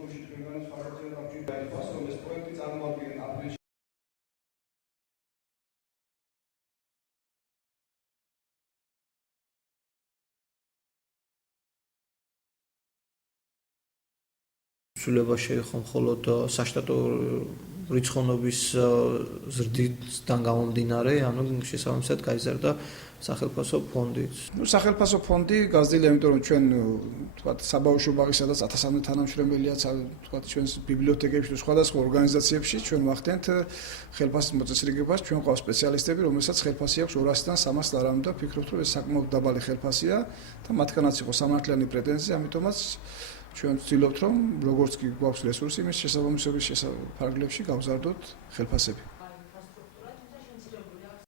შემთხვევაში თქვენგანაც ხარჯებია გამჭირდება, რომ ეს პროექტი წარმოადგენენ აპრილში ცვლილება შეეხო მხოლოდ საშტატო რიცხოვნობის ზრდისგან გამომდინარე, ანუ შესაბამისად გაიზარდა სახელმწიფო ფონდიც. სახელმწიფო ფონდი გაზრდილია, იმიტომ რომ ჩვენ თქვათ საბავშვო ბაღისა და 1300 თანამშრომელია, თქვათ ჩვენს ბიბლიოთეკებში და სხვადასხვა ორგანიზაციებში ჩვენ ვახდენთ ხელფასის მოწესრიგებას, ჩვენ ყავს სპეციალისტები, რომელსაც ხელფასი აქვს 200-დან 300 ლარამდე და ვფიქრობთ, რომ ეს საკმაოდ დაბალი ხელფასია და მათგანაც იყო სამართლიანი პრეტენზია, ამიტომაც ჩვენ ვცდილობთ, რომ როგორც კი გვაქვს რესურსი, იმის შესაბამისობის ფარგლებში გავზარდოთ ხელფასები.